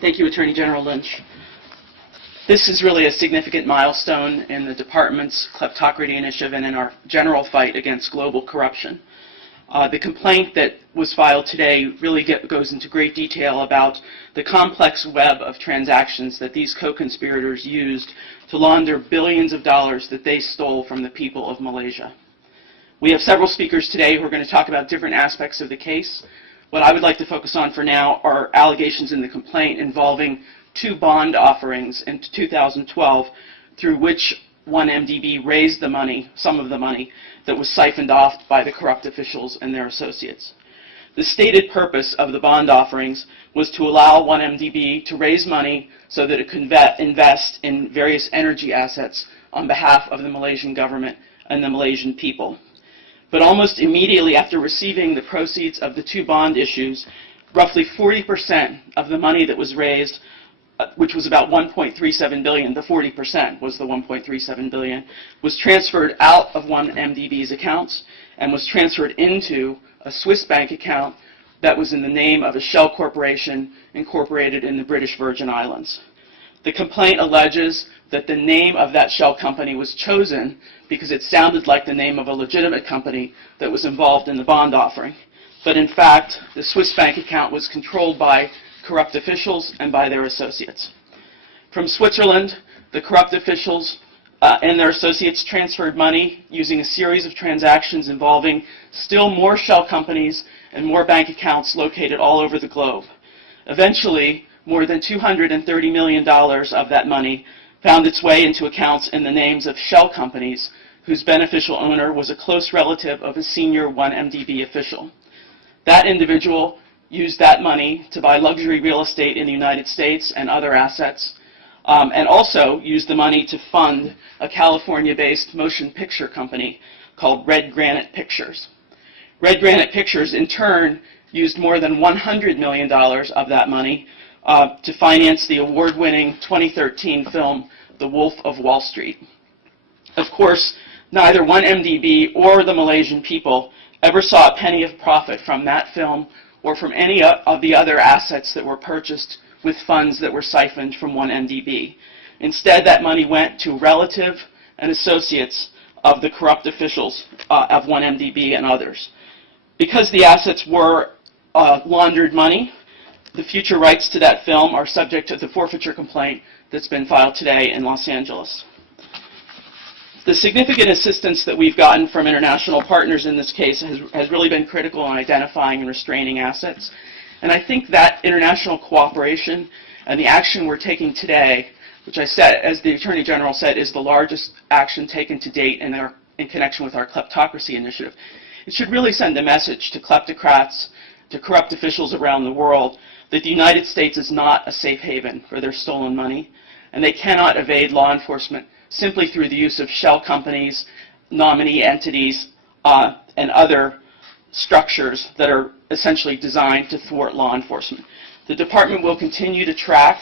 Thank you, Attorney General Lynch. This is really a significant milestone in the Department's kleptocracy initiative and in our general fight against global corruption. The complaint that was filed today really goes into great detail about the complex web of transactions that these co-conspirators used to launder billions of dollars that they stole from the people of Malaysia. We have several speakers today who are going to talk about different aspects of the case. What I would like to focus on for now are allegations in the complaint involving 2 bond offerings in 2012 through which 1MDB raised the money, some of the money, that was siphoned off by the corrupt officials and their associates. The stated purpose of the bond offerings was to allow 1MDB to raise money so that it could invest in various energy assets on behalf of the Malaysian government and the Malaysian people. But almost immediately after receiving the proceeds of the 2 bond issues, roughly 40% of the money that was raised, which was about 1.37 billion, the 40% was the 1.37 billion, was transferred out of 1MDB's accounts and was transferred into a Swiss bank account that was in the name of a shell corporation incorporated in the British Virgin Islands. The complaint alleges that the name of that shell company was chosen because it sounded like the name of a legitimate company that was involved in the bond offering. But in fact, the Swiss bank account was controlled by corrupt officials and by their associates. From Switzerland, the corrupt officials and their associates transferred money using a series of transactions involving still more shell companies and more bank accounts located all over the globe. Eventually, more than $230 million of that money found its way into accounts in the names of shell companies whose beneficial owner was a close relative of a senior 1MDB official. That individual used that money to buy luxury real estate in the United States and other assets, and also used the money to fund a California-based motion picture company called Red Granite Pictures. Red Granite Pictures, in turn, used more than $100 million of that money to finance the award-winning 2013 film, The Wolf of Wall Street. Of course, neither 1MDB or the Malaysian people ever saw a penny of profit from that film or from any of the other assets that were purchased with funds that were siphoned from 1MDB. Instead, that money went to relative and associates of the corrupt officials of 1MDB and others. Because the assets were laundered money, the future rights to that film are subject to the forfeiture complaint that's been filed today in Los Angeles. The significant assistance that we've gotten from international partners in this case has really been critical in identifying and restraining assets. And I think that international cooperation and the action we're taking today, which I said, as the Attorney General said, is the largest action taken to date in connection with our kleptocracy initiative. It should really send a message to kleptocrats, to corrupt officials around the world, that the United States is not a safe haven for their stolen money, and they cannot evade law enforcement simply through the use of shell companies, nominee entities, and other structures that are essentially designed to thwart law enforcement. The Department will continue to track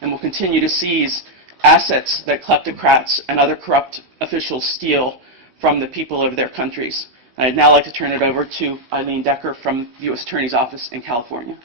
and will continue to seize assets that kleptocrats and other corrupt officials steal from the people of their countries. I'd now like to turn it over to Eileen Decker from the U.S. Attorney's Office in California.